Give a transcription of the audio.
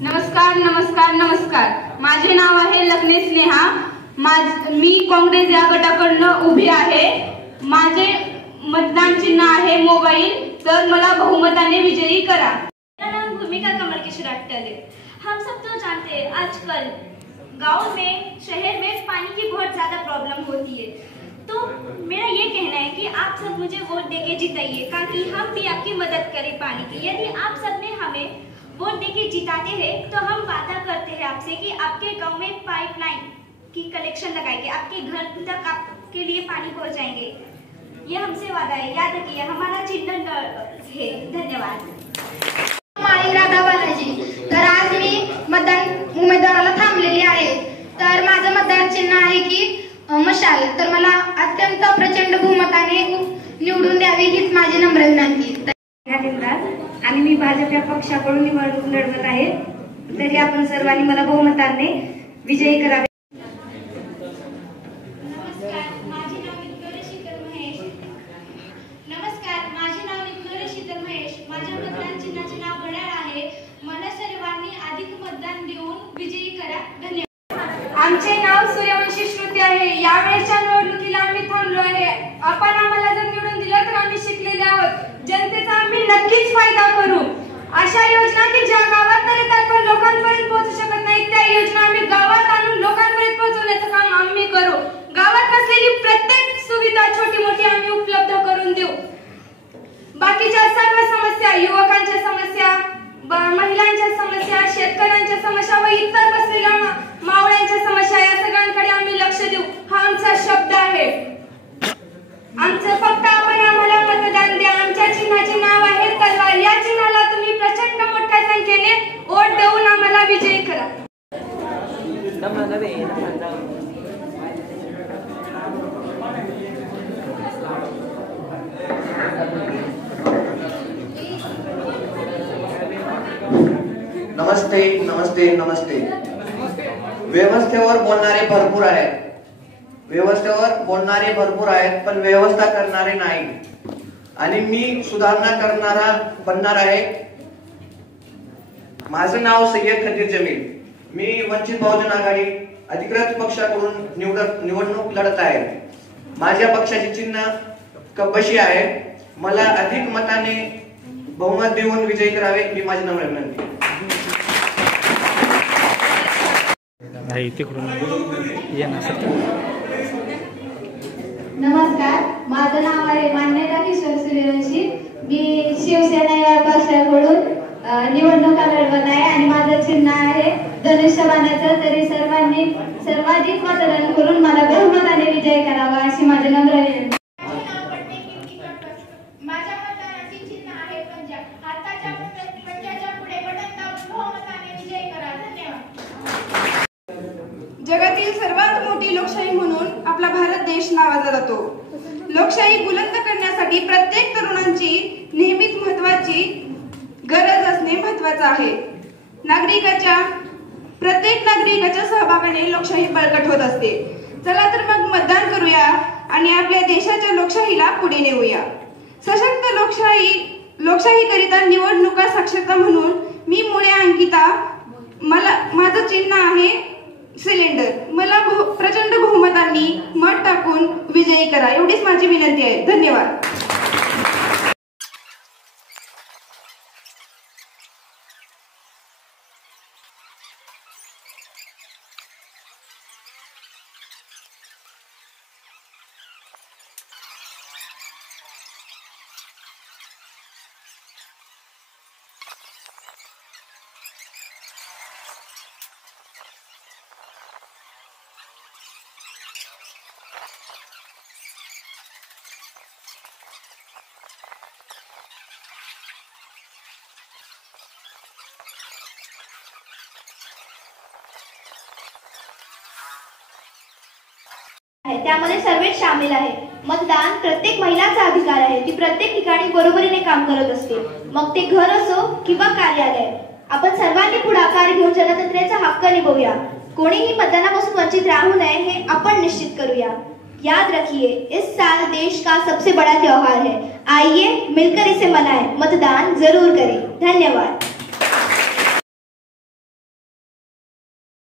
नमस्कार नमस्कार नमस्कार. माझे नाव आहे लखने स्नेहा. मी काँग्रेस या गटाकडून उभी आहे. माझे मतदान चिन्ह आहे मोबाइल. तर मला बहुमताने विजयी करा. मेरा नाम भूमिका कमल किशोर अट्टल है. हम सब तो जानते हैं आजकल गांव में शहर में पानी की बहुत ज्यादा प्रॉब्लम होती है. तो मेरा ये कहना है कि आप सब मुझे वोट देके जिताइए ताकि हम भी आपकी मदद करें पानी की. यदि आप सब ने हमें वोट देके जिताते हैं तो हम वादा करते हैं आपसे कि आपके गांव में पाइपलाइन की कलेक्शन लगाएंगे, आपके घर तक आपके लिए पानी पहुंचाएंगे. ये हमसे वादा है, याद रखिए. हमारा चिन्ह है. धन्यवाद. राधा बालाजी. तर आज मी मतदान उमेदवाराला थांबलेली आहे. तर माझं मतदान चिन्ह आहे की मशाल. तर मला अत्यंत प्रचंड बहुमताने निवडून द्यावी हीच माझी नम्र विनंती. आणि मी भाजप या पक्षाकडून निवडणूक लढवत आहे. तरी आपण सर्वांनी मला बहुमताने विजयी करावे. नमस्कार, माझे नाव विक्टोरिया शीतल महेश. माझ्या मतदान चिन्हाचे नाव घड्याळ आहे. मला सर्वांनी अधिक मतदान देऊन विजयी करा. धन्यवाद. आमचे नाव सूर्यवंशी श्रुती आहे. यावेळेच्या निवडणुकीला आम्ही थांबलो आहे. आपण आम्हाला जर निवडून दिलं तर आम्ही शिकलेले आहोत. जनतेचा आम्ही नक्कीच फायदा करू. अशा योजना की ज्या गावात तर येतात पण लोकांपर्यंत पोहोचू शकत नाहीत, त्या योजना आम्ही गावात आणून लोकांपर्यंत पोहोचवण्याचं काम आम्ही करू. गावात नसलेली प्रत्येक सुविधा छोटी मोठी आम्ही उपलब्ध करून देऊ. बाकीच्या सर्व समस्या, युवकांच्या समस्या, महिलांच्या समस्या, शेतकऱ्यांच्या समस्या व इतर बसलेल्या मावळ्यांच्या समस्या या सगळ्यांकडे आम्ही लक्ष देऊ. हा आमचा शब्द आहे. आमचं फक्त आपण आम्हाला मतदान द्या. आमच्या चिन्हाचे नाव आहे तलवार. या चिन्हाला तुम्ही प्रचंड मोठ्या संख्येने वोट देऊन आम्हाला विजयी करा. नमस्ते नमस्ते नमस्ते. व्यवस्थेवर बोलणारे भरपूर आहेत. पण व्यवस्था करणारे नाही. आणि मी सुधारणा करणारा बनणार आहे. माझं नाव सय्यद खतीर जमील. मी वंचित बहुजन आघाडी अधिकृत पक्षाकडून निवडणूक लढत आहे. माझ्या पक्षाचे चिन्ह कपबशी आहे. मला अधिक मताने बहुमत देऊन विजयी करावे ही माझी नम्र विनंती. नमस्कार, माझं नाव आहे मान्यता किशोर सूर्यवंशी. मी शिवसेना या पक्षाकडून निवडणुका लढवत आहे आणि माझं चिन्ह आहे धनुष्यबाणाचं. तरी सर्वांनी सर्वाधिक मतदान करून मला बहुमताने विजय करावा अशी माझी नम्र विनंती. माझ्या मतदानाचे चिन्ह आहे पंजा. हाताच्या पंजाच्या पुढे बटन दाबून बहुमताने विजय करा. धन्यवाद. जगातील सर्वात मोठी लोकशाही म्हणून आपला भारत देश नावाजला जातो. लोकशाही बुलंद करण्यासाठी प्रत्येक तरुणांची नेहमीच महत्वाची गरज असणे महत्वाचं आहे. प्रत्येक नागरिकाच्या सहभागाने लोकशाही बळकट होत असते. चला तर मग मतदान करूया आणि आपल्या देशाच्या लोकशाहीला पुढे नेऊया. सशक्त लोकशाहीकरिता निवडणुका साक्षरता म्हणून मी मुळे अंकिता. माझं चिन्ह आहे सिलेंडर. मला प्रचंड बहुमतांनी मत टाकून विजयी करा एवढीच माझी विनंती आहे. धन्यवाद. त्यामध्ये सर्वच सामील आहे. मतदान प्रत्येक महिलाचा अधिकार आहे. ती प्रत्येक ठिकाणी बरोबरीने काम करत असते, मग ते घर असो किंवा कार्यालय. आपण सर्वांनी पुढाकार घेऊन जनतंत्राचा हक्क निभवूया. कोणीही मतदानापासून वंचित राहू नये हे आपण निश्चित करूया. याद रखिए, इस साल देश का सबसे बड़ा त्योहार है. आइए मिलकर इसे मनाएं. मतदान जरूर करें. धन्यवाद.